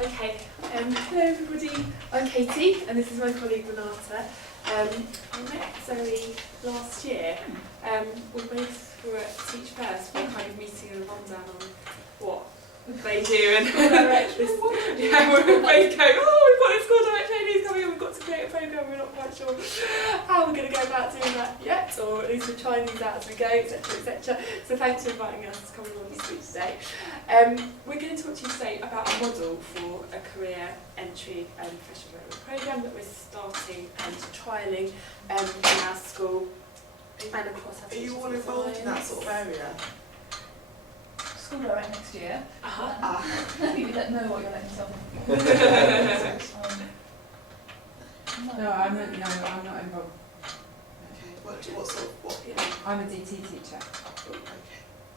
Okay, hello everybody, I'm Katie and this is my colleague Renata. I met Zoe last year. We both were at Teach First, we're kind of meeting a rundown on what they do and yeah, we're both going, oh, we've got a school direct trainees coming and we've got to create a programme, we're not quite sure how we're going to go about doing that yet, or at least we're trying these out as we go, etc, etc. So thanks for inviting us to come along and speak today. We're going to talk to you today about a model for a career entry and professional development programme that we're starting and trialling in our school and across our teachers. Are you all involved in that sort of area? School direct next year. You don't know what you're letting yourself No, I'm not involved. Okay. What sort of Yeah. I'm a DT teacher. Okay.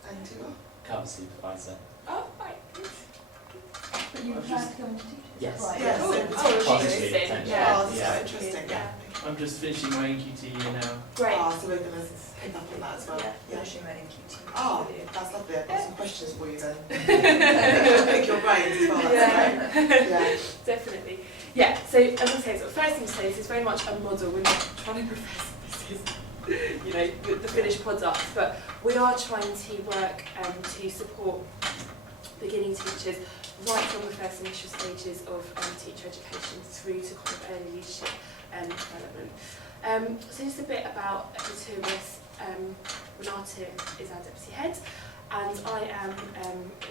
And you are? Cover supervisor. Oh, right. But you plan to go into teaching? Yes. Right. Yes. Oh, Possibly, interesting. potentially. Yeah. Oh, that's quite interesting. Yeah. I'm just finishing my NQT year now. Great. So we're going to pick up on that as well. Yeah. Finishing my NQT. That's lovely. I've got some questions for you then. I'll pick your brains as well. That's great. Yeah. Definitely. Yeah, so as I say, sort of first thing to say is it's very much a model. We're not trying to profess this is, you know, the finished product, but we are trying to work to support beginning teachers right from the first initial stages of teacher education through to kind of early leadership development. So just a bit about the two of us. Renata is our deputy head, and I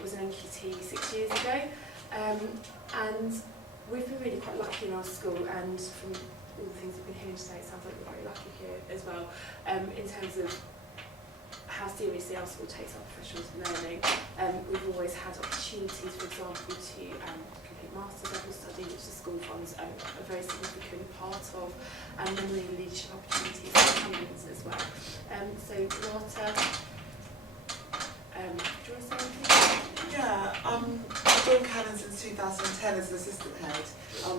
was an NQT 6 years ago, and we've been really quite lucky in our school, and from all the things we've been hearing today, it sounds like we're very lucky here as well, in terms of how seriously our school takes our professionals learning. We've always had opportunities, for example, to complete master's level study, which the school funds are a very significant part of, and then the leadership opportunities for Canons as well. So Renata, do you want to say anything? Yeah, I've joined Canons since 2010 as an assistant head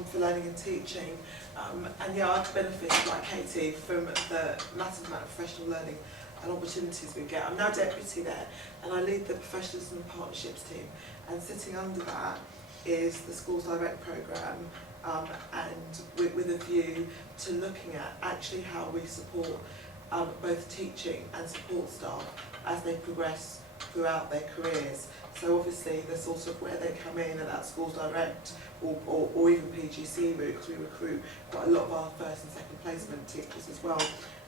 for learning and teaching. And yeah, I've benefited, like Katie, from the massive amount of professional learning and opportunities we get. I'm now deputy there, and I lead the professionals and partnerships team. And sitting under that is the Schools Direct programme, and with a view to looking at actually how we support both teaching and support staff as they progress throughout their careers. So obviously the sort of where they come in at that Schools Direct or even PGC route, because we recruit quite a lot of our first and second placement teachers as well,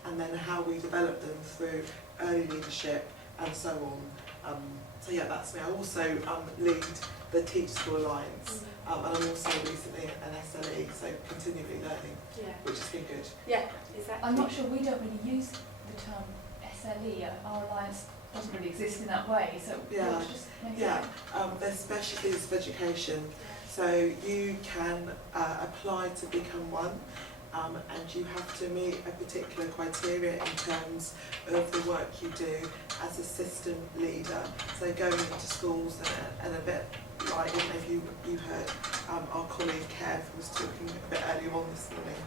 and then how we develop them through early leadership and so on. So yeah, that's me. I also lead the Teach School Alliance, and I'm also recently an SLE, so continually learning, which has been good. Yeah, exactly. I'm not sure, we don't really use the term SLE. Our alliance doesn't really exist in that way, so Yeah. just make Yeah, there's specialties of education, so you can apply to become one, and you have to meet a particular criteria in terms of the work you do as a system leader. So going into schools and a bit like, I don't know if you heard our colleague Kev was talking a bit earlier on this morning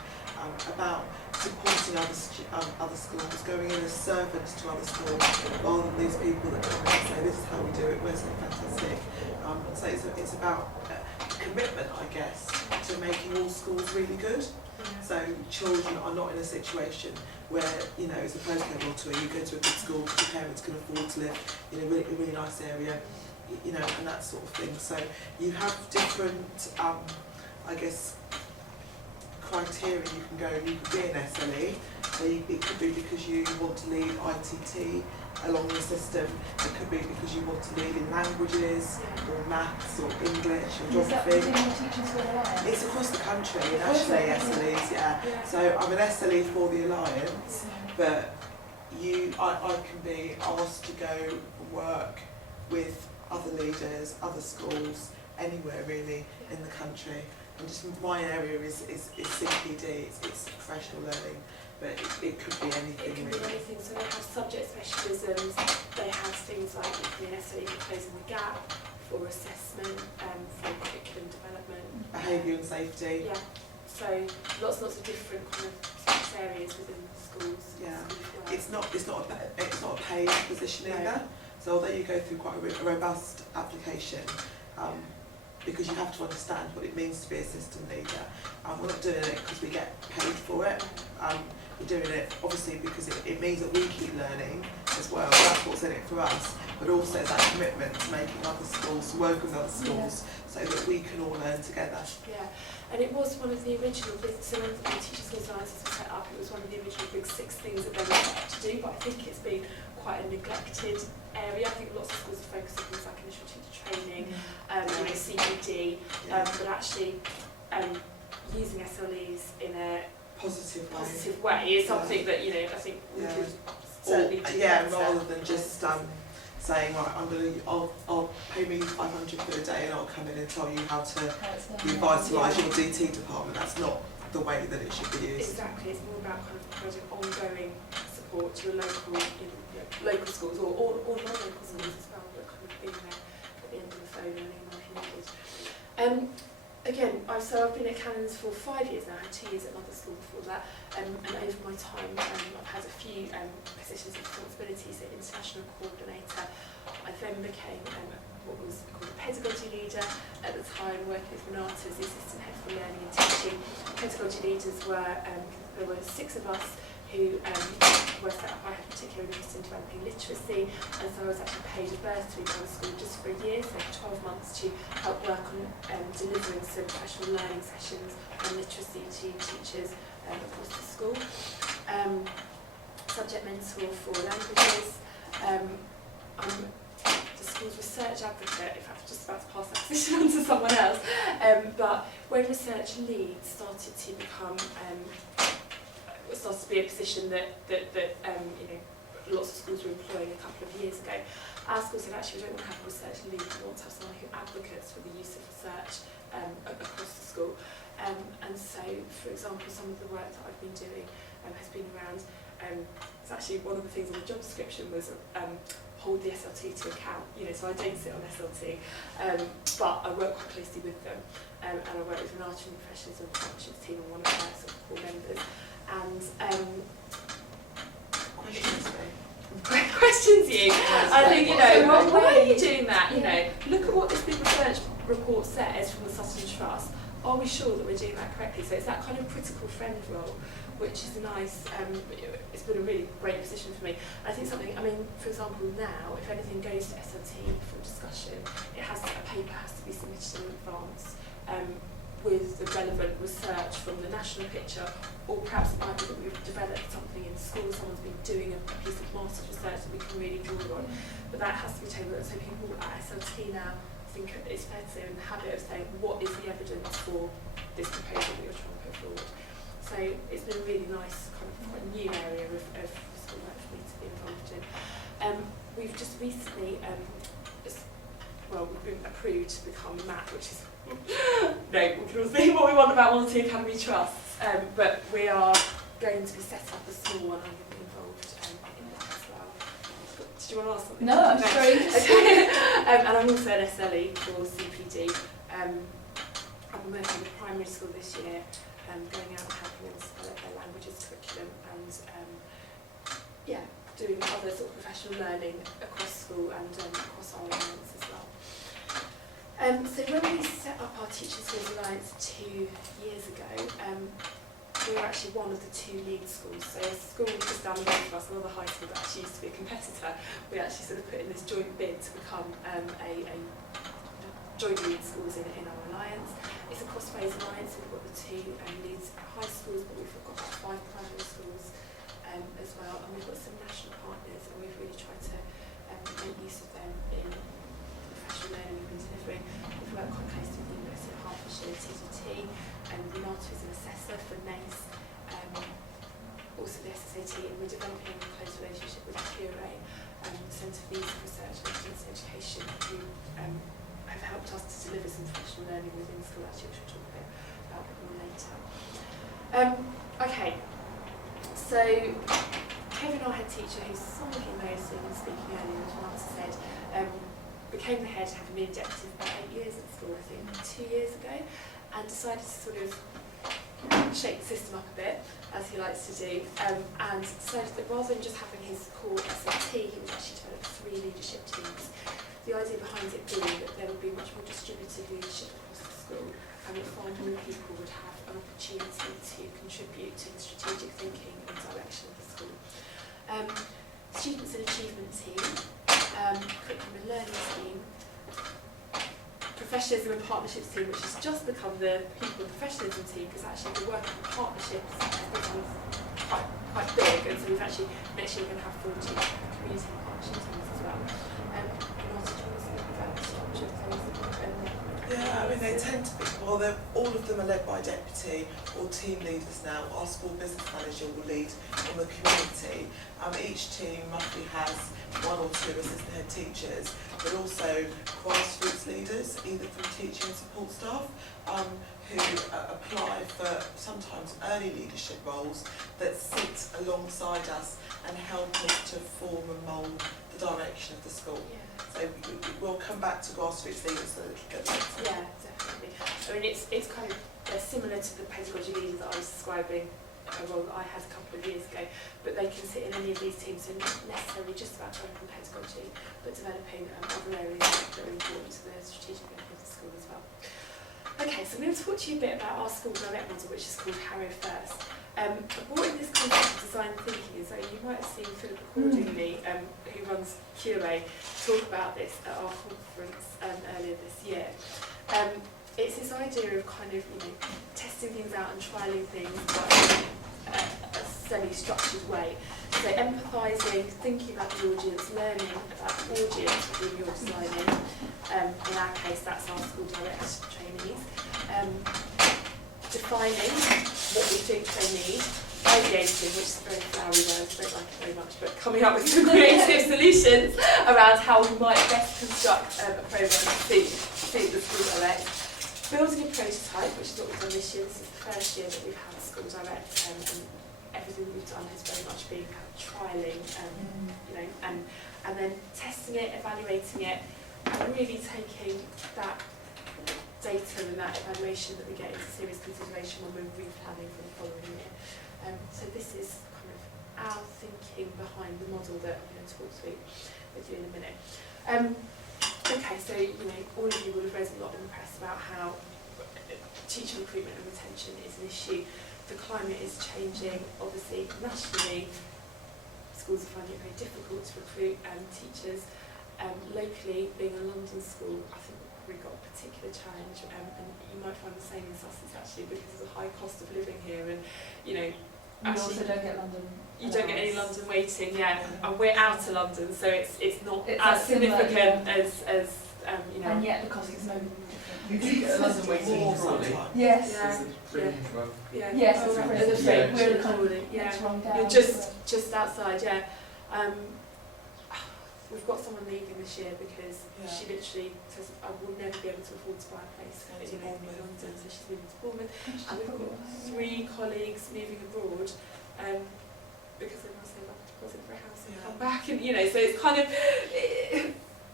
about supporting other schools, going in as servants to other schools, rather than these people that come in and say, this is how we do it, we're so fantastic. So it's about commitment, I guess, to making all schools really good. So children are not in a situation where, you know, it's a postcode lottery, you go to a good school because your parents can afford to live in a really nice area, you know, and that sort of thing. So you have different, I guess, criteria you can go. You could be an SLE, so it could be because you want to lead ITT along the system. It could be because you want to lead in languages, or maths, or English, or geography. Is that within your Teaching School Alliance? It's across the country, and actually SLEs, yeah. So I'm an SLE for the Alliance, but I can be asked to go and work with other leaders, other schools, anywhere really in the country. And just my area is CPD, it's professional learning, but it could be anything. It can really. be anything, so they have subject specialisms, they have things like an SLE for closing the gap, for assessment, for curriculum development. Behaviour and safety. Yeah, so lots of different kind of subject areas within the schools. Yeah. Schools It's not a paid position No. either. So although you go through quite a robust application, because you have to understand what it means to be a system leader. We're not doing it because we get paid for it. We're doing it obviously because it means that we keep learning as well. That's what's in it for us. But also that commitment to making other schools, work with other schools, so that we can all learn together. Yeah, and it was one of the original big, so when the Teachers' Schools Alliances were set up, it was one of the original big 6 things that they were set up to do, but I think it's been quite a neglected area. I think lots of schools are focused on things like initial teacher training, CPD, but actually using SLEs in a positive way is something that, you know, I think we could certainly do better. Rather than just saying, right, I'll pay me $500 for a day and I'll come in and tell you how to revitalise your DT department. That's not the way that it should be used. Exactly, it's more about kind of providing ongoing support to your local schools or non-local schools as well, but kind of being there at the end of the phone and email if needed. Again, I've been at Canons for 5 years now. I had 2 years at another school before that, and over my time I've had a few positions of responsibility. So international coordinator, I then became what was called a pedagogy leader at the time, working with Renata as the assistant head for learning and teaching. Pedagogy leaders were, there were 6 of us who were set up. I had a particular interest in developing literacy, and so I was actually paid a bursary by the school just for a year, so for 12 months, to help work on delivering some professional learning sessions on literacy to teachers across the school. Subject mentor for languages. I'm the school's research advocate, if I'm just about to pass that position on to someone else. But when research lead started to become started to be a position that you know, lots of schools were employing a couple of years ago, our school said actually we don't want to have a research lead, we want to have someone who advocates for the use of research across the school. And so, for example, some of the work that I've been doing has been around, it's actually one of the things in the job description was hold the SLT to account. You know, so I don't sit on SLT, but I work quite closely with them, and I work with Renata and the Professionals and Partnerships team and one of their sort of core members. And questions you. I think, you know, well, why are you doing that? You know, look at what this big research report says from the Sutton Trust. Are we sure that we're doing that correctly? So it's that kind of critical friend role, which is nice. It's been a really great position for me. I think something, I mean, for example, now, if anything goes to SLT for discussion, a paper has to be submitted in advance with the relevant research from the national picture, or perhaps it might be that we've developed something in school, someone's been doing a piece of master's research that we can really draw on. But that has to be tailored, so people at SLT now, I think it's fair to say, in the habit of saying, what is the evidence for this proposal that you're trying to put forward? So it's been a really nice, kind of quite new area of school work for me to be involved in. We've just recently, we've been approved to become MAT, which is, no, we can all think what we want about Multi Academy Trusts, but we are going to be set up a small one. I'm going to be involved in that as well. Did you want to ask something? No, I'm sorry. Okay. And I'm also an SLE for CPD. I've been working with primary school this year, going out and helping them develop their languages curriculum and doing other sort of professional learning across school and across our alliance as well. So when we set up our Teachers' Schools Alliance 2 years ago, we were actually one of the 2 lead schools. So a school just down the road from us, another high school that actually used to be a competitor, we actually sort of put in this joint bid to become a joint lead schools in our alliance. It's a cross-phase alliance. We've got the 2 leads high schools, but we've got 5 primary schools as well, and we've got some national partners, and we've really tried to make use of them in professional learning we've been delivering. We've worked quite closely with the University of Hertfordshire, TGT, and Renata is an assessor for NACE, also the SSAT, and we're developing a close relationship with Cure, the Centre for Youth Research and Evidence Education, who have helped us to deliver some professional learning within school, actually, which we'll talk a bit about more later. Okay, so Kevin, our head teacher, who some of you may have seen speaking earlier, as Renata said, became the head, having been deputy for about 8 years at school, I think 2 years ago, and decided to sort of shake the system up a bit, as he likes to do, and decided that rather than just having his core SLT, he would actually develop 3 leadership teams. The the idea behind it being that there would be much more distributed leadership across the school, and that far more people would have an opportunity to contribute to the strategic thinking and direction of the school. Students and achievement team, curriculum and learning team, professionalism and partnerships team, which has just become the people and professionalism team, because actually the work in partnerships is quite big, and so we've actually, next year we're going to have 40 community partnership teams as well. Yeah, I mean they tend to be, well all of them are led by deputy or team leaders now. Our school business manager will lead on the community. Each team roughly has 1 or 2 assistant head teachers, but also grassroots leaders, either from teaching and support staff, who apply for sometimes early leadership roles that sit alongside us and help us to form and mould the direction of the school. Yeah. So we'll come back to grassroots leaders a little bit later. Yeah, definitely. I mean, it's kind of similar to the pedagogy leaders that I was describing, a role that I had a couple of years ago, but they can sit in any of these teams, so not necessarily just about developing pedagogy, but developing other areas that are important to the strategic benefit of the school as well. Okay, so I'm going to talk to you a bit about our school direct model, which is called Harrow First. I brought in this concept of design thinking, so you might have seen Philip accordingly, who runs QA, talk about this at our conference earlier this year. It's this idea of kind of, testing things out and trialling things, but in a semi-structured way. So empathising, thinking about the audience, learning about the audience when you're designing. In our case, that's our school direct trainees. Defining what we think they need, ideating, which is a very flowery word, I don't like it very much, but coming up with some creative solutions around how we might best construct a programme to suit the school direct. Building a prototype, which is what we've done this year. This is the first year that we've had a school direct, and everything that we've done has very much been kind of trialling, and then testing it, evaluating it, and really taking that data and that evaluation that we get into serious consideration when we're replanning for the following year. So this is kind of our thinking behind the model that I'm going to talk through with you in a minute. Okay, so all of you will have read a lot in the press about how teacher recruitment and retention is an issue. The climate is changing, obviously nationally. Schools are finding it very difficult to recruit teachers. Locally, being a London school, I think we've got a particular challenge, and you might find the same in Sussex actually, because there's a high cost of living here, and you also don't get London. You don't get any London waiting, and we're out of London, so it's not it's as significant similar, as And yet the cost is no different. You do get a London waiting More Crawley. sometimes. Yes. There's a fringe one. Yes, oh, there's a right. fringe. There's a Yeah. fringe. We're the kind of Yeah. next rung down. You're just outside, we've got someone leaving this year because she literally says, I will never be able to afford to buy a place in London, so she's moving to Bournemouth. And we've got 3 colleagues moving abroad because they must save up a deposit for a house and come back, and so it's kind of,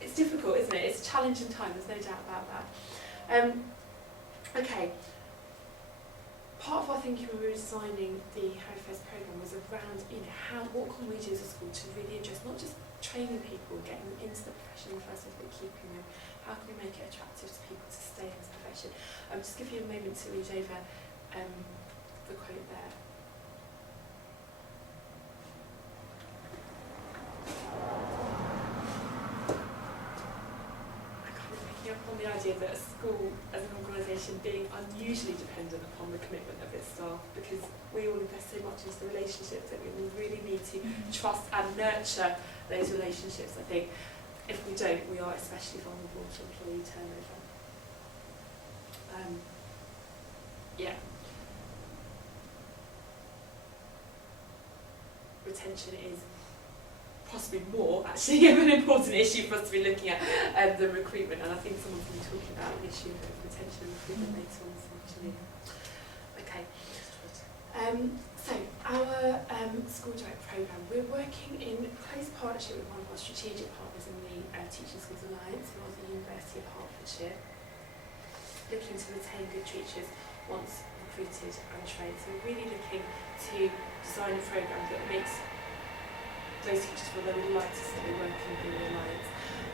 it's difficult, isn't it? It's a challenging time, there's no doubt about that. Okay. Part of our thinking when we were designing the Harrow First programme was around, what can we do as a school to really address not just training people, getting them into the profession in the first place, but keeping them. How can we make it attractive to people to stay in this profession? Just give you a moment to read over the quote there. On the idea that a school as an organisation being unusually dependent upon the commitment of its staff, because we all invest so much into the relationships that we really need to trust and nurture those relationships. I think if we don't, we are especially vulnerable to employee turnover. Retention is possibly more actually of an important issue for us to be looking at than recruitment, and I think someone's going to be talking about the issue of retention and recruitment later on this afternoon. Okay, so our school direct programme, we're working in close partnership with one of our strategic partners in the Teaching Schools Alliance, who are the University of Hertfordshire, looking to retain good teachers once recruited and trained. So we're really looking to design a programme that makes those teachers feel they would like to stay working in the Alliance.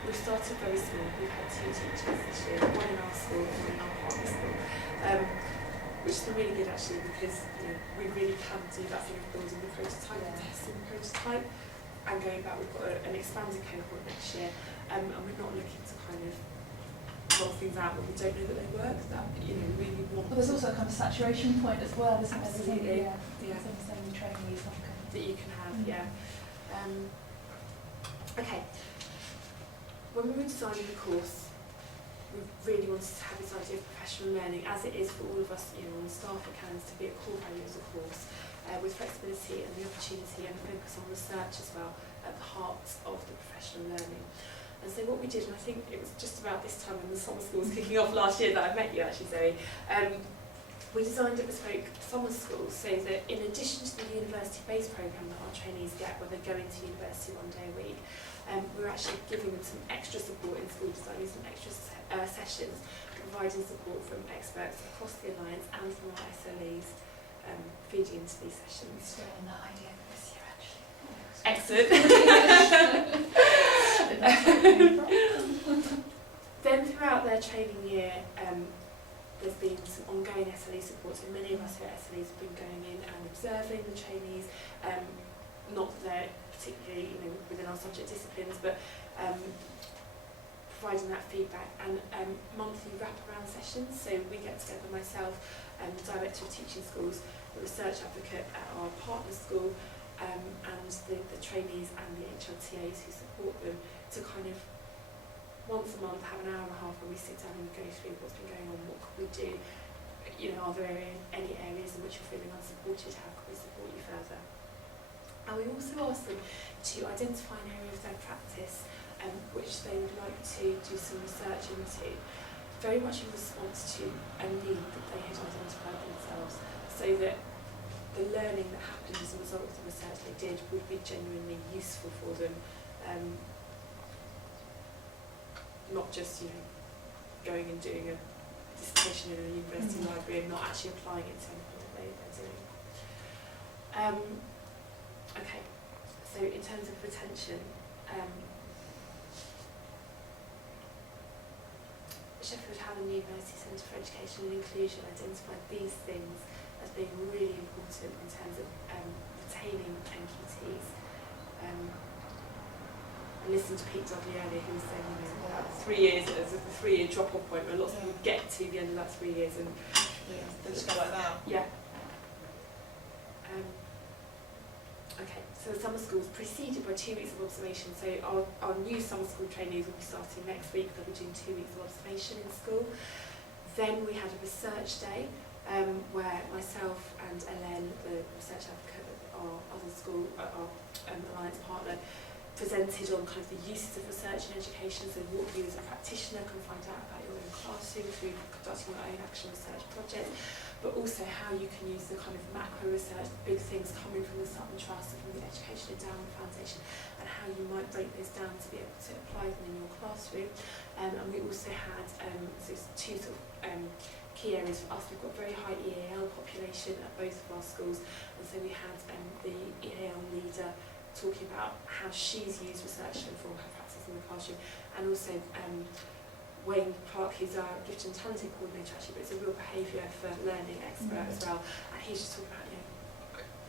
We've started very small. We've had 2 teachers this year, one in our school and one in our partner school, which has been really good actually, because we really can do that thing of building the prototype and testing the prototype and going back. We've got an expanded cohort next year, and we're not looking to kind of roll things out when we don't know that they work. That we really want. Well, there's also a kind of saturation point as well, isn't there? Absolutely. There's only so many trainees that you can have, yeah. Okay. When we were designing the course, we really wanted to have this idea of professional learning, as it is for all of us, on the staff at Canons, to be a core value of the course, with flexibility and the opportunity and focus on research as well at the heart of the professional learning. And so what we did, and I think it was just about this time when the summer school was kicking off last year that I met you actually, Zoe, we designed a bespoke summer school so that in addition to the university-based programme that our trainees get when they go into university 1 day a week, we're actually giving them some extra support in school, designing some extra sessions, providing support from experts across the Alliance and from our SLEs, feeding into these sessions. We're still on that idea for this year actually. Excellent. Then throughout their training year, there's been some ongoing SLE support, so many of us here at SLEs have been going in and observing the trainees, not that they're particularly within our subject disciplines, but providing that feedback, and monthly wraparound sessions. So we get together, myself and the Director of Teaching Schools, the Research Advocate at our partner school, and the trainees and the HLTAs who support them, to kind of once a month have an hour and a half where we sit down and go through what's been going on, what could we do, are there any areas in which you're feeling unsupported, how can we support you further. And we also ask them to identify an area of their practice which they would like to do some research into, very much in response to a need that they had identified themselves, so that the learning that happened as a result of the research they did would be genuinely useful for them, not just going and doing a dissertation in a university library and not actually applying it to anything that they're doing. Okay, so in terms of retention, Sheffield Hallam University Centre for Education and Inclusion identified these things as being really important in terms of retaining NQTs. I listened to Pete Dudley earlier, who was saying about 3 years as a 3-year drop-off point where lots of people get to the end of that 3 years and they just go like that. Yeah. Okay, so the summer school is preceded by 2 weeks of observation. So our new summer school trainees will be starting next week. They'll be doing 2 weeks of observation in school. Then we had a research day where myself and Ellen, the research advocate at our other school, our Alliance partner, presented on kind of the uses of research in education, so what you as a practitioner can find out about your own classroom through conducting your own action research project, but also how you can use the kind of macro research, the big things coming from the Sutton Trust and from the Education Endowment Foundation, and how you might break those down to be able to apply them in your classroom. And we also had so 2 sort of key areas for us. We've got a very high EAL population at both of our schools, and so we had the EAL leader talking about how she's used research to inform her practice in the classroom, and also Wayne Clark, who's our Gifted and Talented Coordinator actually, but it's a real behaviour for learning expert as well, and he's just talking about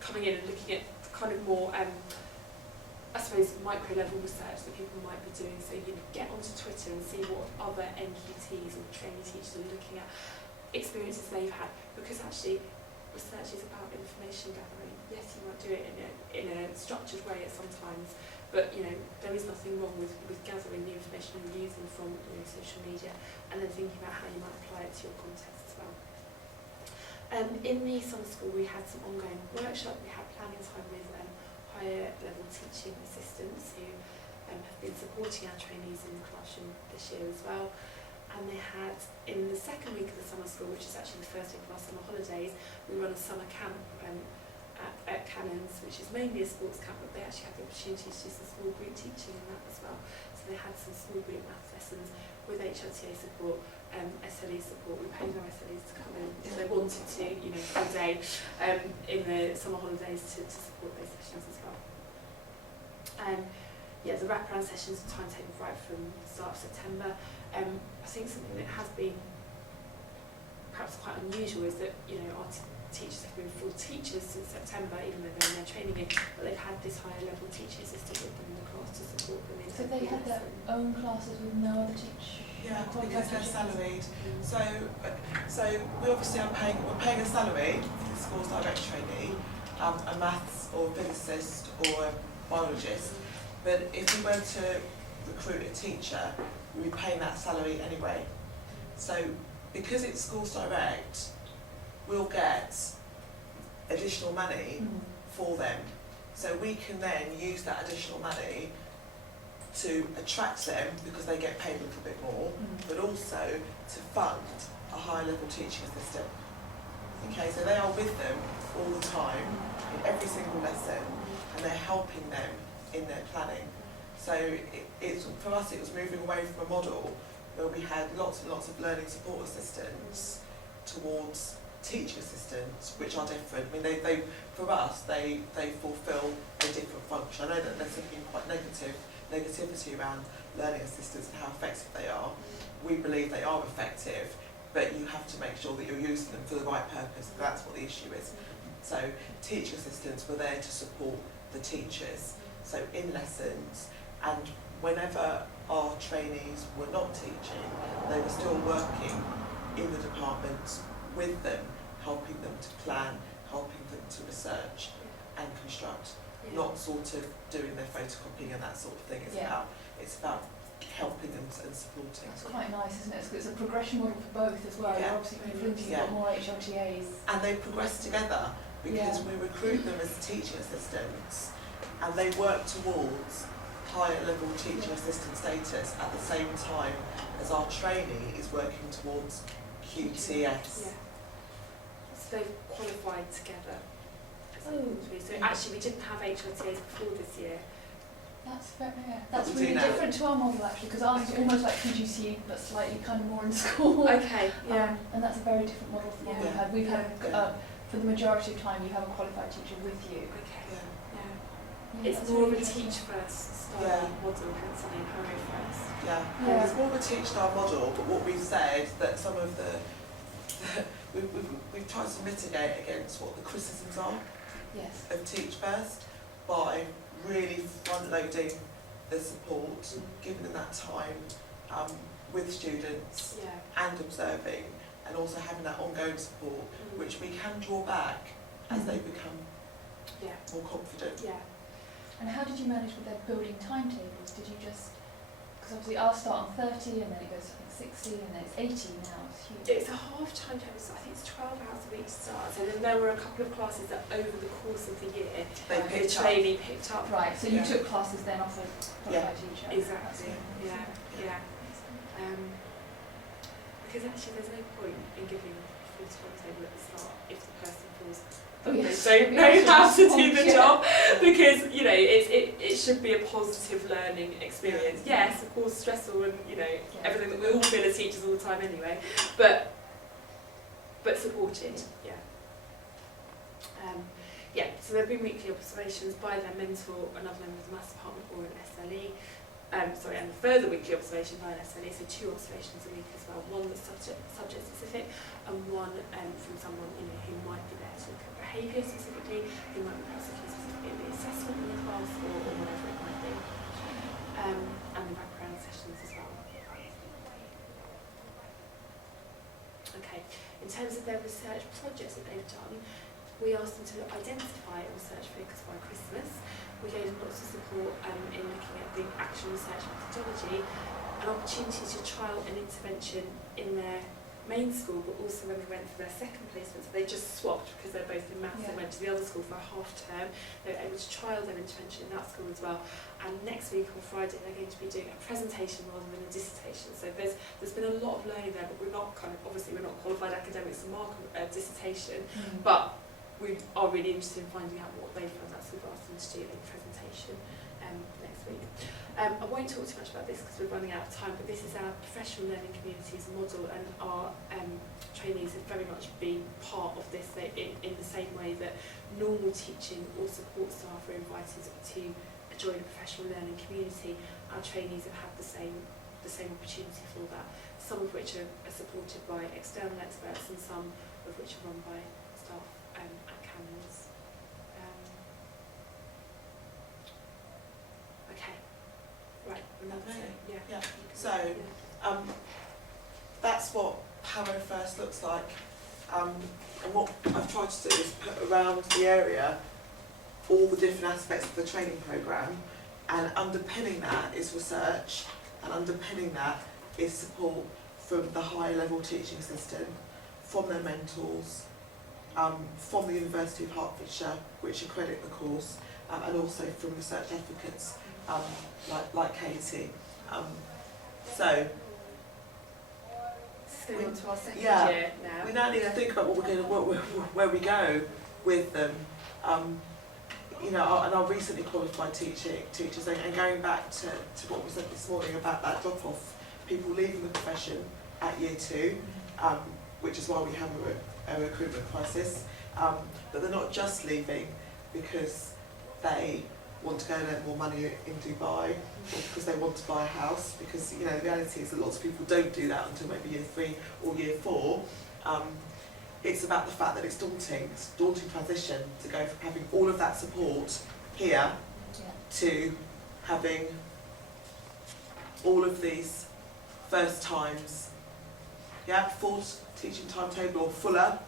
coming in and looking at kind of more I suppose micro level research that people might be doing, so get onto Twitter and see what other NQTs or trainee teachers are looking at, experiences they've had, because actually research is about information gathering. Yes, you might do it in a structured way at sometimes, but there is nothing wrong with gathering the information and using from social media, and then thinking about how you might apply it to your context as well. In the summer school, we had some ongoing workshops. We had planning time with higher level teaching assistants who have been supporting our trainees in the classroom this year as well. And they had, in the second week of the summer school, which is actually the first week of our summer holidays, we run a summer camp at Canons, which is mainly a sports camp, but they actually had the opportunity to do some small group teaching in that as well. So they had some small group maths lessons with HLTA support, SLE support. We paid our SLEs to come in if they wanted to, for a day in the summer holidays to support those sessions as well. the wraparound sessions are timetabled right from the start of September. I think something that has been perhaps quite unusual is that, you know, our teachers have been full teachers since September, even though they're in their training year, but they've had this higher level teaching assistant with them in the class to support them in So they had their own classes with no other teacher? Yeah, because they're salaried. Mm. So we obviously we're paying a salary for the school's direct trainee, a maths or physicist or a biologist. But if we were to recruit a teacher, we'd be paying that salary anyway. So because it's schools direct, we'll get additional money for them. So we can then use that additional money to attract them because they get paid a little bit more, but also to fund a higher level teaching assistant. Okay, so they are with them all the time in every single lesson, and they're helping them in their planning. So it's for us, it was moving away from a model where we had lots and lots of learning support assistants towards teaching assistants, which are different. I mean, they for us, they fulfil a different function. I know that there's something quite negativity around learning assistants and how effective they are. We believe they are effective, but you have to make sure that you're using them for the right purpose. That's what the issue is. So teaching assistants were there to support the teachers. So in lessons, and whenever our trainees were not teaching, they were still working in the department with them, helping them to plan, helping them to research and construct, not sort of doing their photocopying and that sort of thing. It's about helping them and supporting. It's quite nice, isn't it? It's a progression model for both as well. Yeah. You're obviously concluding you've got more HLTAs. And they progress together because we recruit them as teaching assistants and they work towards higher level teaching assistant status at the same time as our trainee is working towards QTS. Yeah. So they've qualified together. So actually we didn't have HLTAs before this year. That's really different to our model actually, because ours is almost like PGCE but slightly kind of more in school. Okay, yeah. And that's a very different model from what we've had. We've had, for the majority of time, you have a qualified teacher with you. Okay. Yeah, It's more of a teach first style model than something hurry first. Well, it's more of a teach style model, but what we've said that some of we've tried to mitigate against what the criticisms are of Teach First by really front loading the support, giving them that time with students and observing, and also having that ongoing support, which we can draw back as they become more confident. And how did you manage with their building timetables? Did you just, because obviously ours start on 30 and then it goes to I think 60 and then it's 80 now, it's huge. It's a half timetable, so I think it's 12 hours of each start. So then there were a couple of classes that over the course of the year, the trainee picked up. Right, so you took classes then off a qualified teacher. Exactly, because actually there's no point in giving a full timetable at the start if the person feels they don't know how to do the job, because you know it should be a positive learning experience. Yes, of course, stressful and everything that we all feel as teachers all the time anyway, but supported. So there have been weekly observations by their mentor, another member of the maths department, or an SLE. And a further weekly observation by an SLE, so 2 observations a week as well. One that's subject specific, and one from someone who might be there to look at behaviour specifically, who might be perhaps looking specifically at the assessment in the class or whatever it might be. And the wraparound sessions as well. Okay, in terms of their research projects that they've done, we asked them to identify a research focus by Christmas. We gave them lots of support in looking at the action research methodology, an opportunity to trial an intervention in their main school, but also when they went for their second placement, so they just swapped because they're both in maths and went to the other school for a half term. They were able to trial their intervention in that school as well. And next week on Friday they're going to be doing a presentation rather than a dissertation. So there's been a lot of learning there, but we're not qualified academics to mark a dissertation, but we are really interested in finding out what they found out, so we've asked them to do a presentation next week. I won't talk too much about this because we're running out of time, but this is our professional learning communities model, and our trainees have very much been part of this in the same way that normal teaching or support staff are invited to join a professional learning community, our trainees have had the same opportunity for that, some of which are supported by external experts and some of which are run by staff at Canons. Okay, right, Renata, Okay. yeah. So, that's what Harrow First looks like. And what I've tried to do is put around the area all the different aspects of the training programme, and underpinning that is research, and underpinning that is support from the higher level teaching assistant, from their mentors, from the University of Hertfordshire, which accredit the course, and also from research advocates like Katie. So Going on to our second Yeah. year now. we now need to think about what we're going to, where we go with them. You know, and our recently qualified teachers, and going back to what we said this morning about that drop-off, people leaving the profession at year 2, which is why we have a recruitment crisis. But they're not just leaving because they want to go and earn more money in Dubai, or because they want to buy a house, because, you know, the reality is that lots of people don't do that until maybe year 3 or year 4. It's about the fact that it's a daunting transition to go from having all of that support here to having all of these first times, full teaching timetable or fuller,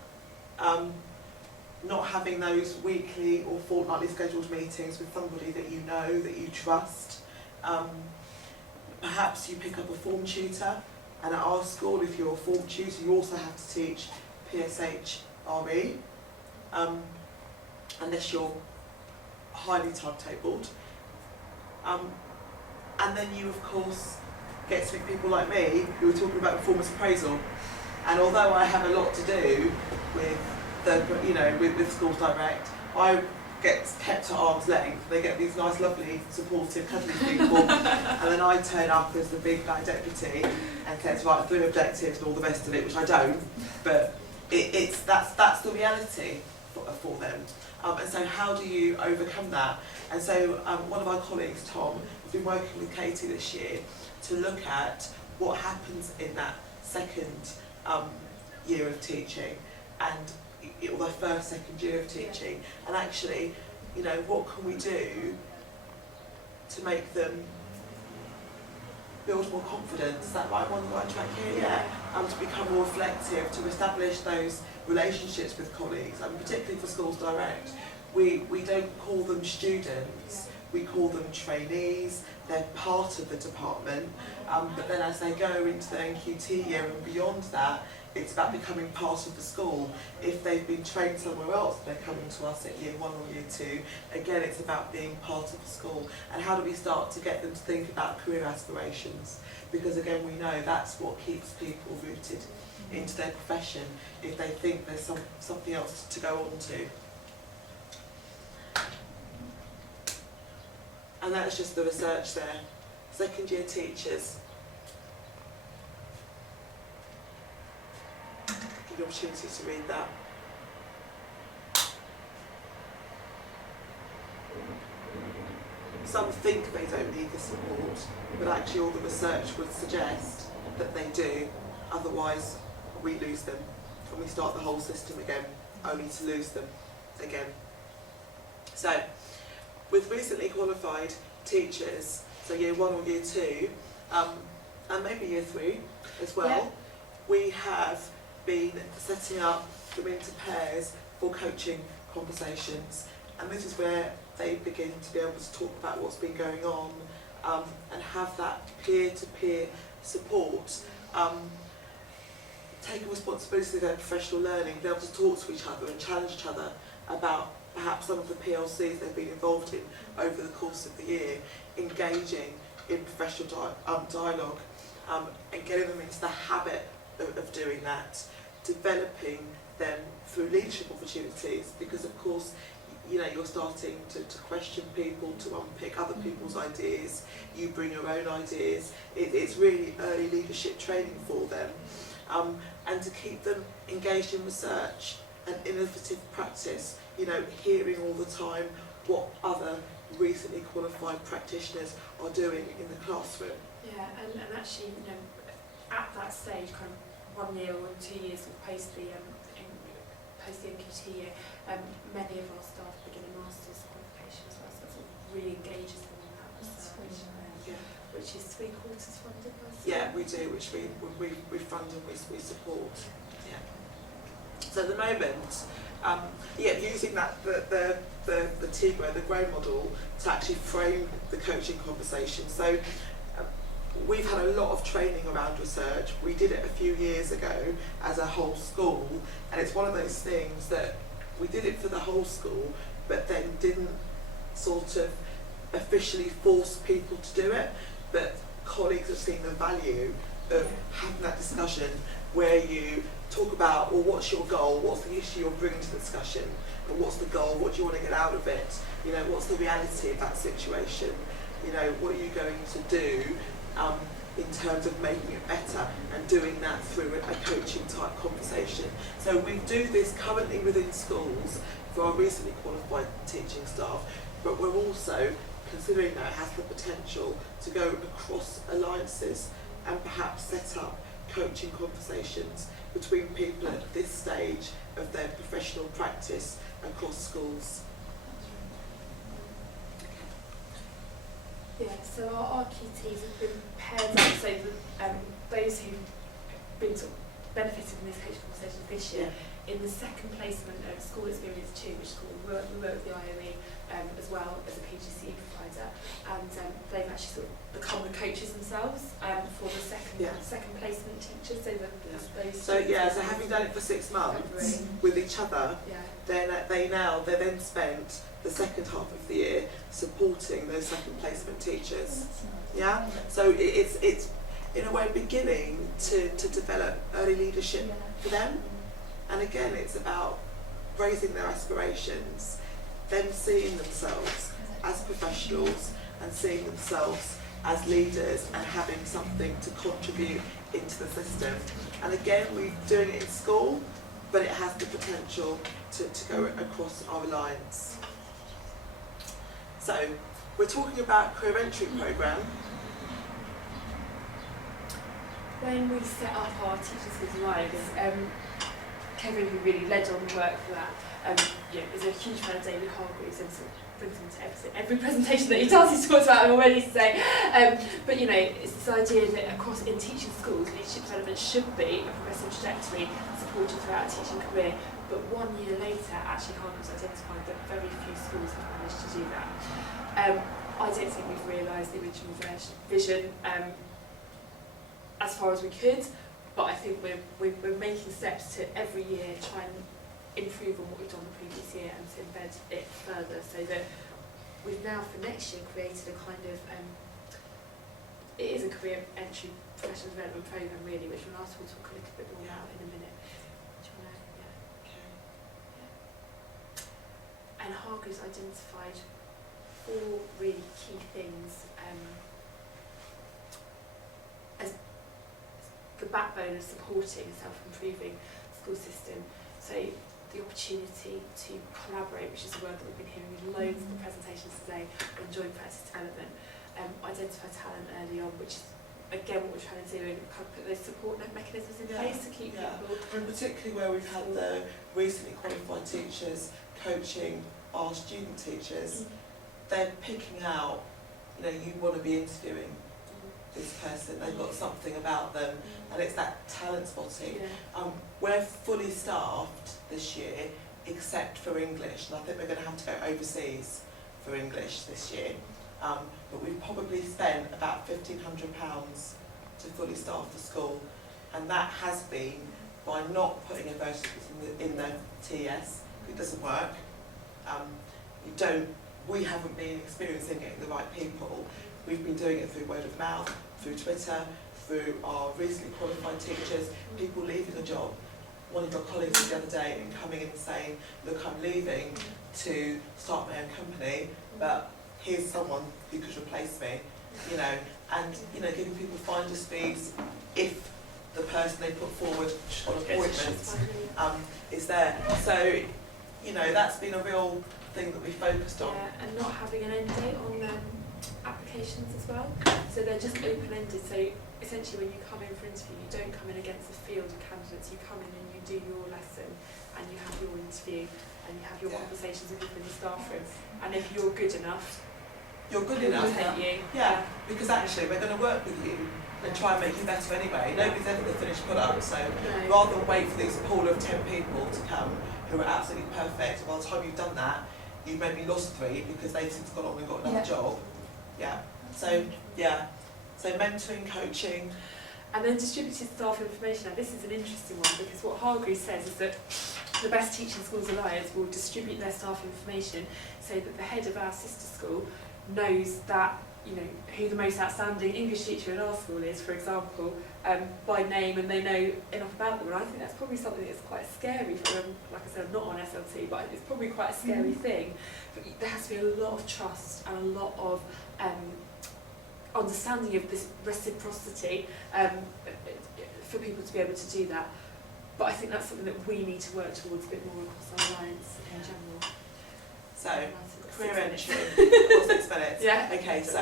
not having those weekly or fortnightly scheduled meetings with somebody that you know, that you trust. Perhaps you pick up a form tutor, and at our school, if you're a form tutor, you also have to teach PSHRE, unless you're highly timetabled. And then you, of course, get to meet people like me who are talking about performance appraisal. And although I have a lot to do with with Schools Direct, I get kept at arm's length. They get these nice, lovely, supportive, cuddly people, and then I turn up as the big bad deputy and say, right, 3 objectives and all the rest of it, which I don't. But that's the reality for them. And so how do you overcome that? And so one of our colleagues, Tom, has been working with Katie this year to look at what happens in that second year of teaching, and or their first, second year of teaching, and actually, you know, what can we do to make them build more confidence? Is that right, on the right track here? Yeah. To become more reflective, to establish those relationships with colleagues, and particularly for Schools Direct, we don't call them students, we call them trainees. They're part of the department, but then as they go into their NQT year and beyond that, it's about becoming part of the school. If they've been trained somewhere else, they're coming to us at year 1 or year 2. Again, it's about being part of the school. And how do we start to get them to think about career aspirations? Because again, we know that's what keeps people rooted into their profession, if they think there's something else to go on to. And that's just the research there. Second year teachers. The opportunity to read that. Some think they don't need the support, but actually all the research would suggest that they do, otherwise we lose them and we start the whole system again, only to lose them again. So, with recently qualified teachers, so year 1 or year 2, and maybe year 3 as well, we have been setting up them into pairs for coaching conversations, and this is where they begin to be able to talk about what's been going on, and have that peer-to-peer support, taking responsibility for their professional learning, be able to talk to each other and challenge each other about perhaps some of the PLCs they've been involved in over the course of the year, engaging in professional dialogue, and getting them into the habit of doing that, developing them through leadership opportunities, because of course, you know, you're starting to question people, to unpick other people's ideas, you bring your own ideas. It's really early leadership training for them, and to keep them engaged in research and innovative practice, you know, hearing all the time what other recently qualified practitioners are doing in the classroom. Yeah, and actually, you know, at that stage, kind of 1 year or 2 years post the NQT year, many of our staff begin a master's qualification as well, so that sort of really engages them in that research, which is 3/4 funded by the Yeah, we do, which we fund and we support. Yeah. So at the moment, using that the TGROW, the GROW model, to actually frame the coaching conversation. So we've had a lot of training around research. We did it a few years ago as a whole school, and it's one of those things that we did it for the whole school, but then didn't sort of officially force people to do it. But colleagues have seen the value of having that discussion where you talk about, well, what's your goal? What's the issue you're bringing to the discussion? And what's the goal? What do you want to get out of it? You know, what's the reality of that situation? You know, what are you going to do in terms of making it better, and doing that through a coaching type conversation. So we do this currently within schools for our recently qualified teaching staff, but we're also considering that it has the potential to go across alliances and perhaps set up coaching conversations between people at this stage of their professional practice across schools. Yeah, so our QTs have been paired up, so those who've been sort of benefited from these coaching conversations this year, in the second placement of School Experience 2, which is called, we work with the IOE as well as a PGCE provider, and they've actually sort of become the coaches themselves for the second placement teachers. So so having done it for 6 months with each other, then they then spent the second half of the year supporting those second placement teachers. Yeah, so it's in a way beginning to develop early leadership for them. And again, it's about raising their aspirations, them seeing themselves as professionals and seeing themselves as leaders and having something to contribute into the system. And again, we're doing it in school, but it has the potential to go across our alliance. So we're talking about career entry programme. When we set up our Teachers' Alliance, Kevin, who really led on the work for that, is a huge fan of David Hargreaves and sort of brings him to every presentation that he does. He's talked about, I'm ready to say. But it's this idea that in teaching schools, leadership development should be a progressive trajectory supported throughout a teaching career. But 1 year later, actually Hargreaves identified that very few schools have managed to do that. I don't think we've realised the original vision as far as we could, but I think we're making steps to every year try and improve on what we've done the previous year and to embed it further, so that we've now for next year created a kind of it is a career entry professional development programme really, which Renata will talk a little bit more about in a minute. Do you want to, And Hargreaves identified 4 really key things as the backbone of supporting a self-improving school system. So the opportunity to collaborate, which is a word that we've been hearing in loads of the presentations today on joint practice development, identify talent early on, which is again what we're trying to do, and kind of put those support mechanisms in place to keep people. And particularly where we've had the recently qualified teachers coaching our student teachers, they're picking out, you want to be interviewing this person, they've got something about them, and it's that talent spotting. We're fully staffed this year, except for English, and I think we're going to have to go overseas for English this year. But we've probably spent about £1,500 to fully staff the school, and that has been by not putting advertisements in the TES. It doesn't work. We haven't been experiencing getting the right people. We've been doing it through word of mouth, through Twitter, through our recently qualified teachers, people leaving a job. One of our colleagues the other day and coming in and saying, look, I'm leaving to start my own company, but here's someone who could replace me, and giving people finder's fees if the person they put forward on appointment is there. So you know, that's been a real thing that we focused on. Yeah, and not having an end date on applications as well. So they're just open-ended. So essentially when you come in for interview, you don't come in against a field of candidates. You come in and you do your lesson and you have your interview and you have your conversations with people in the staff room. And if you're good enough, you're good we'll enough. take you. Yeah, because actually we're going to work with you and try and make you better anyway. Nobody's ever the finished product, so No. rather than wait for this pool of 10 people to come who are absolutely perfect, and by the time you've done that, you've maybe lost 3 because they've since gone on and got another job. Yeah. So so mentoring, coaching. And then distributed staff information. Now this is an interesting one because what Hargreaves says is that the Best Teaching Schools Alliance will distribute their staff information so that the head of our sister school knows that, you know, who the most outstanding English teacher in our school is, for example, by name, and they know enough about them. And I think that's probably something that's quite scary for them. Like I said, I'm not on SLT, but it's probably quite a scary thing. But there has to be a lot of trust and a lot of understanding of this reciprocity for people to be able to do that. But I think that's something that we need to work towards a bit more across our alliance in general. So, career 6 entry, or 6 minutes. Yeah. Okay, so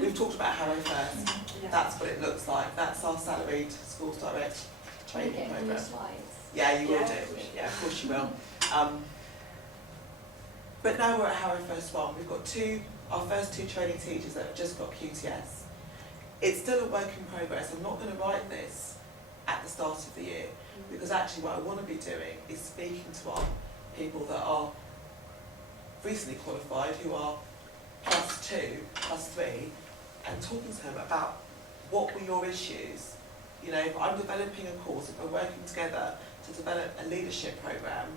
we've talked about Harrow First. Yeah. That's what it looks like. That's our salaried schools direct training Getting all programme. your slides. Yeah, you will Yeah. do. Yeah, of course you will. But now we're at Harrow First 1. We've got our first 2 training teachers that have just got QTS. It's still a work in progress. I'm not going to write this at the start of the year because actually what I want to be doing is speaking to our people that are recently qualified, who are +2, +3, and talking to them about what were your issues. You know, if I'm developing a course, if we're working together to develop a leadership programme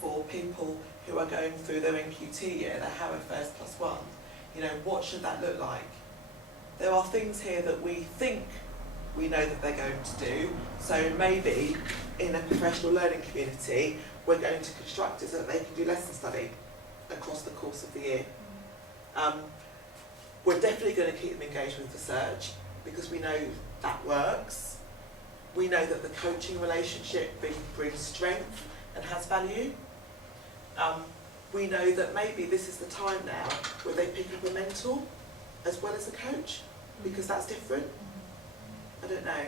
for people who are going through their NQT year, their Harrow First +1, you know, what should that look like? There are things here that we think we know that they're going to do, so maybe in a professional learning community, we're going to construct it so that they can do lesson study across the course of the year. We're definitely going to keep them engaged with research because we know that works. We know that the coaching relationship brings strength and has value. We know that maybe this is the time now where they pick up a mentor as well as a coach because that's different. I don't know.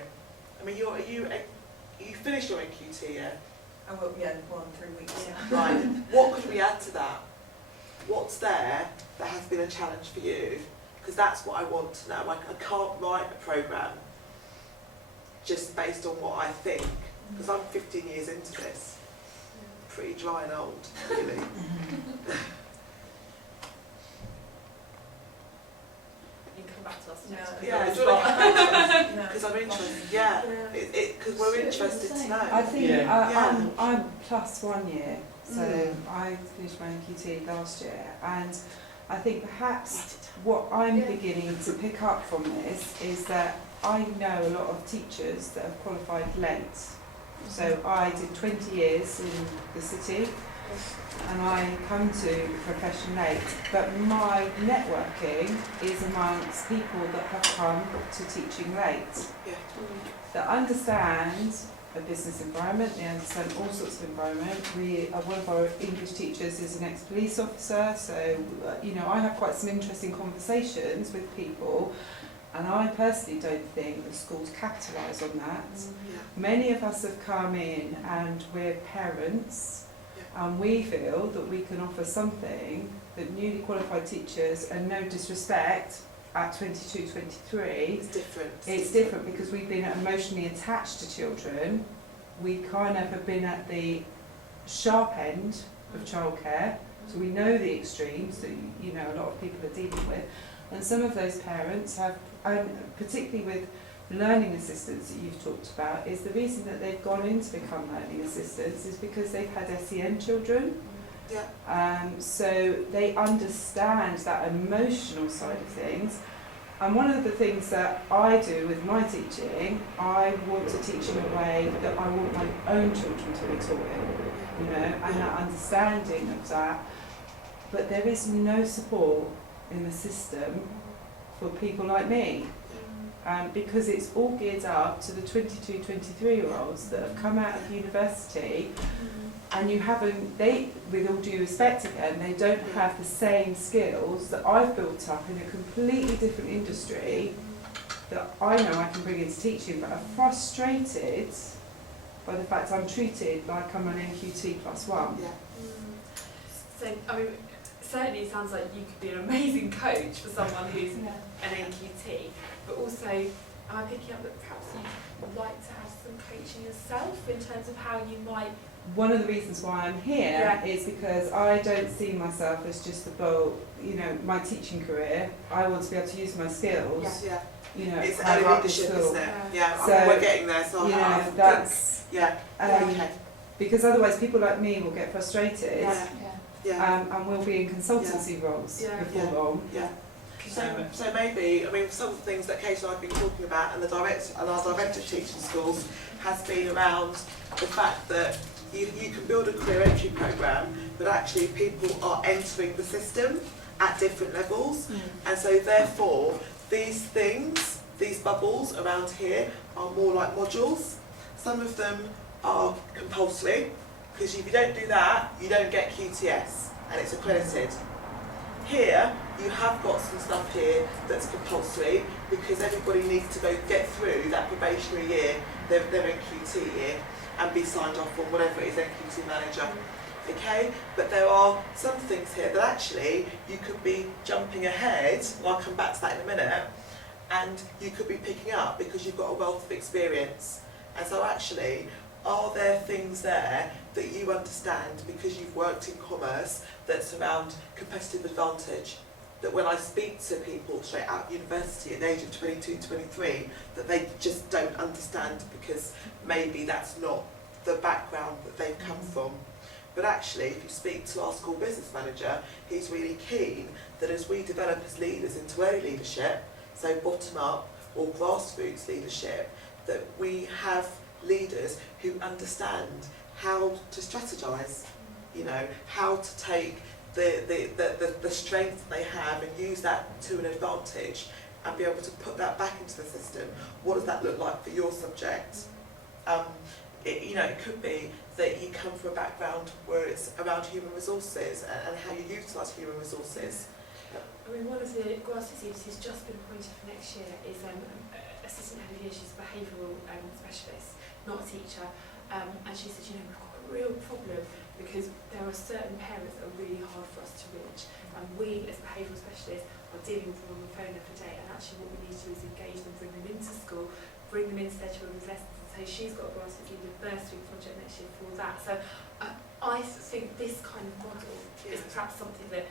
I mean, you finished your NQT yet? I will, yeah, 3 weeks. Yeah. Right. What could we add to that? What's there that has been a challenge for you? Because that's what I want to know. Like, I can't write a programme just based on what I think, because I'm 15 years into this. Pretty dry and old, really. You can come back to us. No. Yeah, do you want to come back to us? No. Because I'm interested. Yeah, because we're interested to know. I think Yeah. I'm +1 year, so I finished my NQT last year, and I think perhaps what I'm beginning to pick up from this is that I know a lot of teachers that have qualified late. So I did 20 years in the city and I come to the profession late, but my networking is amongst people that have come to teaching late, Yeah. that understand a business environment, they understand all sorts of environment. One of our English teachers is an ex-police officer, so you know, I have quite some interesting conversations with people, and I personally don't think the schools capitalise on that. Yeah. Many of us have come in and we're parents, and we feel that we can offer something that newly qualified teachers, and no disrespect, at 22, 23, It's different. it's different because we've been emotionally attached to children. We kind of have been at the sharp end of childcare, so we know the extremes that you know a lot of people are dealing with, and some of those parents have, and particularly with learning assistants that you've talked about, is the reason that they've gone in to become learning assistants is because they've had SEN children. Yeah. So they understand that emotional side of things. And one of the things that I do with my teaching, I want to teach in a way that I want my own children to be taught in, you know, and that understanding of that. But there is no support in the system for people like me. Because it's all geared up to the 22, 23-year-olds that have come out of university and you haven't, they, with all due respect again, they don't have the same skills that I've built up in a completely different industry that I know I can bring into teaching, but are frustrated by the fact I'm treated like I'm an NQT +1. Yeah. So, I mean, certainly it sounds like you could be an amazing coach for someone who's Yeah. an NQT, but also, am I picking up that perhaps you would like to have some coaching yourself in terms of how you might... One of the reasons why I'm here Yeah. is because I don't see myself as just about, you know, my teaching career. I want to be able to use my skills, Yeah. you know, It's higher early up the leadership, school. isn't it? Yeah, I So, mean, we're getting there, so You I know, think, that's, yeah, okay, because otherwise people like me will get frustrated. yeah, Yeah. yeah, And we'll be in consultancy roles Yeah. before Yeah. long. yeah. So maybe, I mean, some of the things that Kate and I have been talking about, and our director of teaching schools, has been around the fact that you can build a career entry programme, but actually people are entering the system at different levels, and so therefore these things, these bubbles around here, are more like modules. Some of them are compulsory, because if you don't do that, you don't get QTS, and it's accredited. Here, you have got some stuff here that's compulsory, because everybody needs to go get through that probationary year, their NQT year, and be signed off on whatever it is, NQT manager. Okay, but there are some things here that actually you could be jumping ahead, and I'll come back to that in a minute, and you could be picking up because you've got a wealth of experience. And so actually, are there things there that you understand because you've worked in commerce that's around competitive advantage? That when I speak to people straight out of university at the age of 22, 23, that they just don't understand because maybe that's not the background that they've come from. But actually, if you speak to our school business manager, he's really keen that as we develop as leaders into early leadership, so bottom up or grassroots leadership, that we have leaders who understand how to strategise, you know, how to take the strength they have and use that to an advantage and be able to put that back into the system. What does that look like for your subject? It could be that you come from a background where it's around human resources and how you utilise human resources. I mean, one of the grassroots leaders who's just been appointed for next year is assistant head of year. She's a behavioural specialist, not a teacher, and she said, you know, we've got a real problem because there are certain parents that are really hard for us to reach, and we as behavioural specialists are dealing with them on the phone every day, and actually what we need to do is engage them, bring them into school, bring them into their children's lessons. So she's got a grassroots leader bursary project next year for that. So I think this kind of model is perhaps something that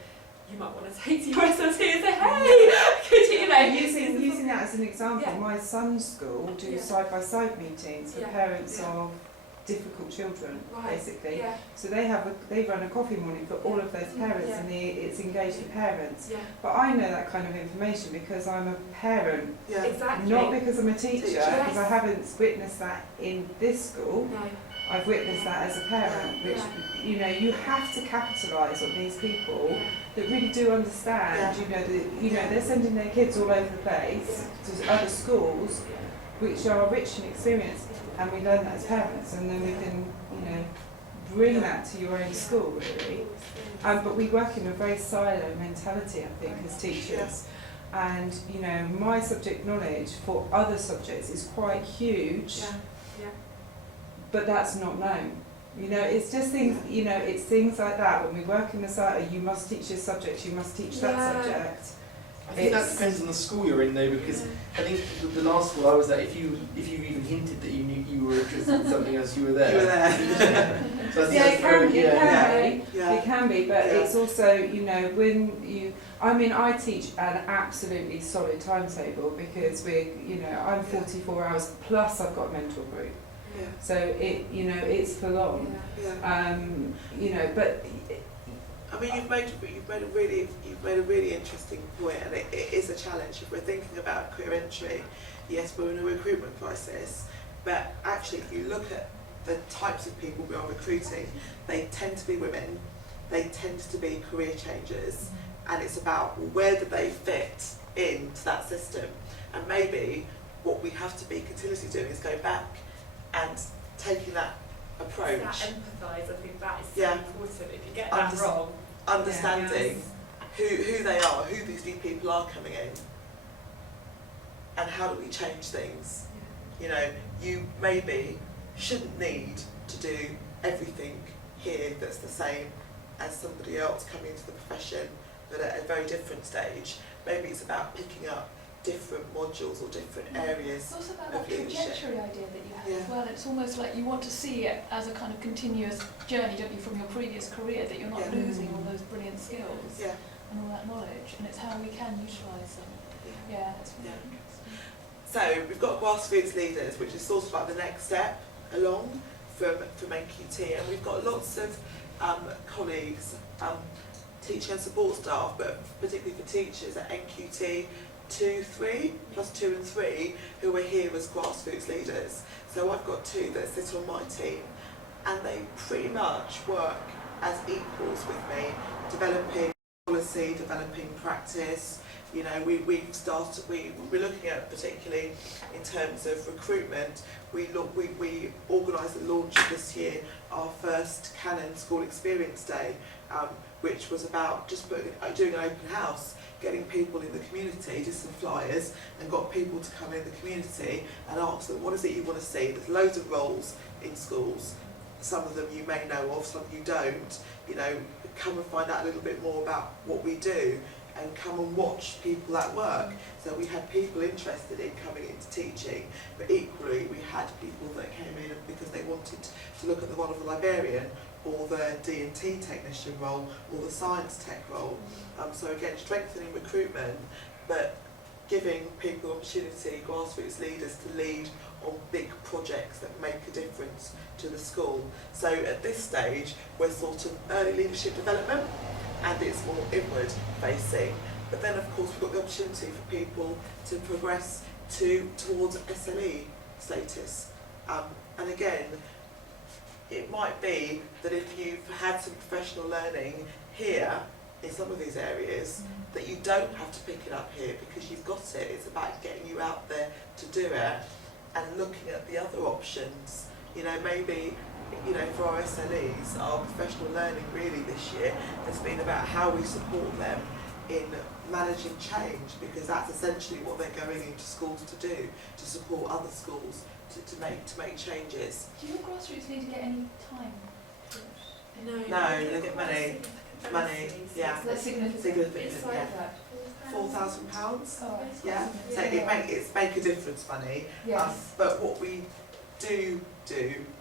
you might want to take to your SLT and say, hey, could you know? Using that as an example, Yeah. my son's school do Yeah. side-by-side meetings for Yeah. parents Yeah. of difficult children, Right. basically. Yeah. So they run a coffee morning for all of those parents, Yeah. and it's engaged the parents. Yeah. But I know that kind of information because I'm a parent, Yeah. Exactly. not because I'm a teacher, Teacher. because I haven't witnessed that in this school. No. I've witnessed that as a parent, which, you know, you have to capitalise on these people Yeah. that really do understand, they're sending their kids all over the place to other schools which are rich in experience, and we learn that as parents, and then we can, bring that to your own school, really. But we work in a very silo mentality, I think, as teachers. And, my subject knowledge for other subjects is quite huge, but that's not known. It's just things, it's things like that. When we work in the silo, you must teach this subject, you must teach that subject. I think that depends on the school you're in though, because I think the last school I was at, if you even hinted that you knew you were interested in something else, you were there. You were there. So I think Yeah, that's it can be, Yeah. it can be, but Yeah. it's also, when I teach an absolutely solid timetable because I'm 44 hours plus I've got a mentor group. Yeah. So it's full on. Yeah. But I mean, you've made a really interesting point, and it is a challenge if we're thinking about career entry. Yes, we're in a recruitment crisis, but actually, if you look at the types of people we are recruiting, they tend to be women, they tend to be career changers, and it's about where do they fit into that system. And maybe what we have to be continuously doing is go back and taking that approach. That empathise, I think that is so Yeah. important. If you get that Unders- wrong, Understanding who they are, who these new people are coming in, and how do we change things. You know, you maybe shouldn't need to do everything here that's the same as somebody else coming into the profession, but at a very different stage. Maybe it's about picking up different modules or different areas. It's also about of that leadership. trajectory idea that you have Yeah. as well. It's almost like you want to see it as a kind of continuous journey, don't you, from your previous career, that you're not Yeah. losing all those brilliant skills Yeah. and all that knowledge, and it's how we can utilise them. Yeah, that's really Yeah. interesting. So we've got grassroots leaders, which is sort of like the next step along from NQT, and we've got lots of colleagues, teaching and support staff, but particularly for teachers at NQT 2, 3, plus 2 and 3, who are here as grassroots leaders. So I've got 2 that sit on my team, and they pretty much work as equals with me, developing policy, developing practice. You know, we're looking at, particularly in terms of recruitment, we organised the launch this year our first Canons School Experience Day, which was about just doing an open house, getting people in the community, just some flyers, and got people to come in the community and ask them, what is it you want to see? There's loads of roles in schools. Some of them you may know of, some you don't. You know, come and find out a little bit more about what we do, and come and watch people at work. So we had people interested in coming into teaching, but equally we had people that came in because they wanted to look at the role of the librarian, or the D&T technician role, or the science tech role. So again, strengthening recruitment, but giving people opportunity, grassroots leaders, to lead on big projects that make a difference to the school. So at this stage, we're sort of early leadership development, and it's more inward facing. But then of course we've got the opportunity for people to progress towards SLE status. And again, it might be that if you've had some professional learning here in some of these areas, that you don't have to pick it up here because you've got it. It's about getting you out there to do it and looking at the other options. You know, maybe, you know, for our SLEs, our professional learning really this year has been about how we support them in managing change, because that's essentially what they're going into schools to do, to support other schools to make changes. Do your grassroots leader get any time? no, No, they get money. Money, yeah. That's significant. Significant, It's yeah. like £4,000. Oh, Yeah, so it's make a difference money. yes. But what we do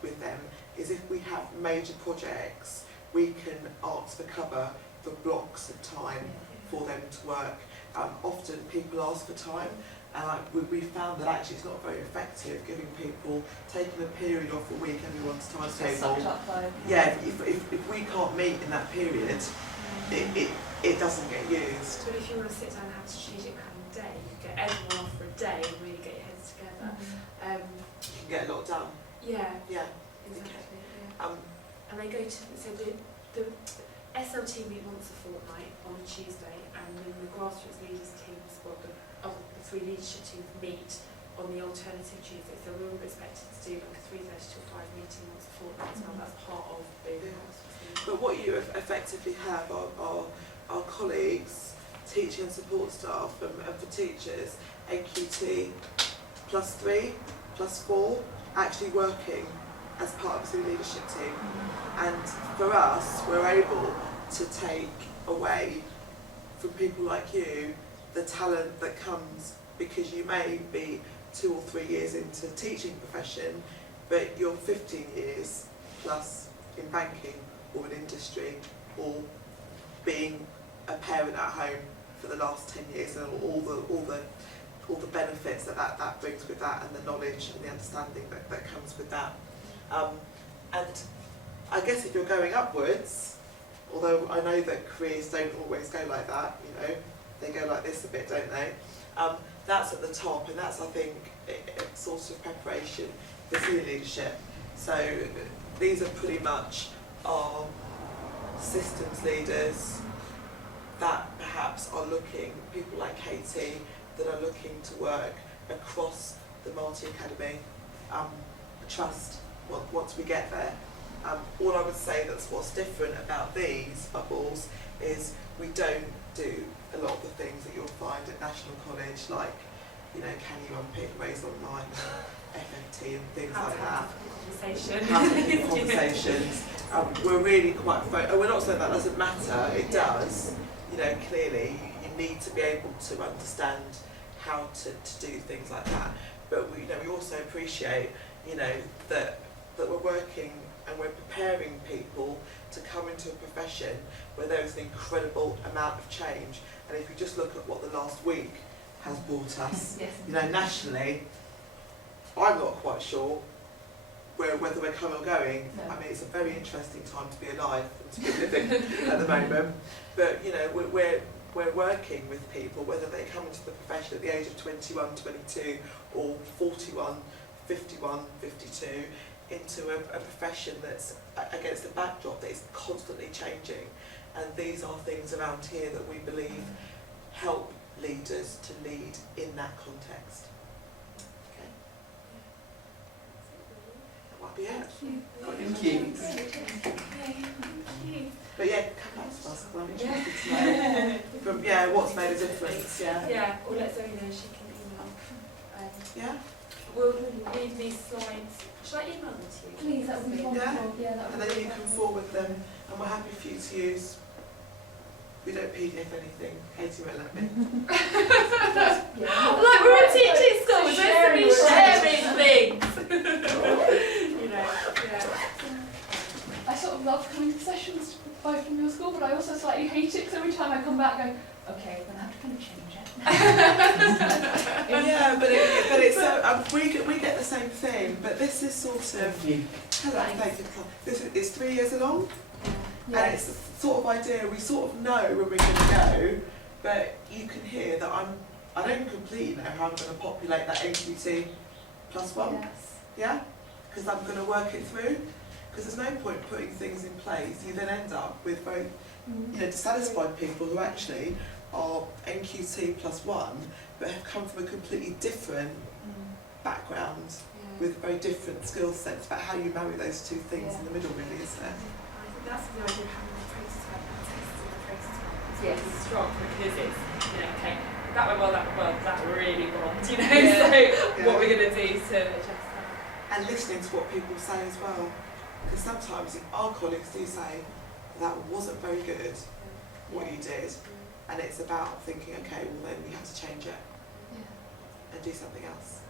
with them is, if we have major projects, we can ask for cover for blocks of time for them to work. Often people ask for time, and we found that actually it's not very effective giving people, taking a period off a week, everyone's Sucked timetable. up by. Yeah, if we can't meet in that period, it doesn't get used. But if you want to sit down and have a strategic planning day, you get everyone off for a day and really get your heads together. You can get a lot done. Yeah, Yeah. exactly. Yeah. And they go to, so the SLT meet once a fortnight on a Tuesday, and then the grassroots leaders teams, well, the 3 leadership teams meet on the alternative Tuesday. So we're all expected to do like a 3:30 till 5 meeting once a fortnight as well. That's part of the grassroots leaders. But what you effectively have are colleagues, teaching and support staff, and for teachers, NQT +3, +4, actually working as part of the leadership team. And for us, we're able to take away from people like you the talent that comes, because you may be 2 or 3 years into the teaching profession, but you're 15 years plus in banking or in industry, or being a parent at home for the last 10 years, and all the benefits that brings with that, and the knowledge and the understanding that comes with that. And I guess if you're going upwards, although I know that careers don't always go like that, you know, they go like this a bit, don't they? That's at the top, and that's, I think, a sort of preparation for senior leadership. So these are pretty much our systems leaders that perhaps are looking, people like Katie, that are looking to work across the Multi Academy Trust once we get there. All I would say that's what's different about these bubbles is we don't do a lot of the things that you'll find at National College, like, you know, can you unpick Raise Online, FFT and things How like to that. have a conversation. How to have conversations. We're really quite we're not saying that doesn't matter, it does. You know, clearly you need to be able to understand how to do things like that. But we, you know, we also appreciate, you know, that we're working and we're preparing people to come into a profession where there is an incredible amount of change. And if you just look at what the last week has brought us, Yes. you know, nationally, I'm not quite sure whether we're coming or going. No. I mean, it's a very interesting time to be alive and to be living at the moment. But, you know, we're working with people, whether they come into the profession at the age of 21, 22 or 41, 51, 52, into a profession that's against a backdrop that is constantly changing. And these are things around here that we believe help leaders to lead in that context. Okay. That might be it. Thank you. But yeah, come back to us, 'cause I'm interested to know from what's made a difference. Yeah. Yeah, or let Zoe know, she can email. Yeah. We'll read these slides. Should I email them to you? Please, that would be wonderful. Yeah, that would And be then you can forward them, and we're happy for you to use. We don't PDF anything. Katie won't let me. Like we're a teaching school, we're supposed to be sharing things. You know, yeah. I sort of love coming to sessions both from your school, but I also slightly hate it because every time I come back, I go, okay, we're going to have to kind of change it. Yeah, but it's so we get the same thing, but this is sort of Thank you. hello, thank you. This is 3 years along, and it's the sort of idea we sort of know where we're going to go, but you can hear that I don't completely know how I'm going to populate that NQT +1. Yes. Yeah, because I'm going to work it through. Because there's no point putting things in place. You then end up with very, you know, dissatisfied people who actually are NQT +1, but have come from a completely different background with very different skill sets. About how you marry those two things in the middle, really, isn't it? I think that's the idea of having a prototype and testing the prototype. It's Yes. really strong because it's, you know, okay, that went well, that really bombed, you know, Yeah. so what we're going to do to adjust that. And listening to what people say as well. Because sometimes our colleagues do say, that wasn't very good, what you did. And it's about thinking, okay, well then we have to change it Yeah. and do something else.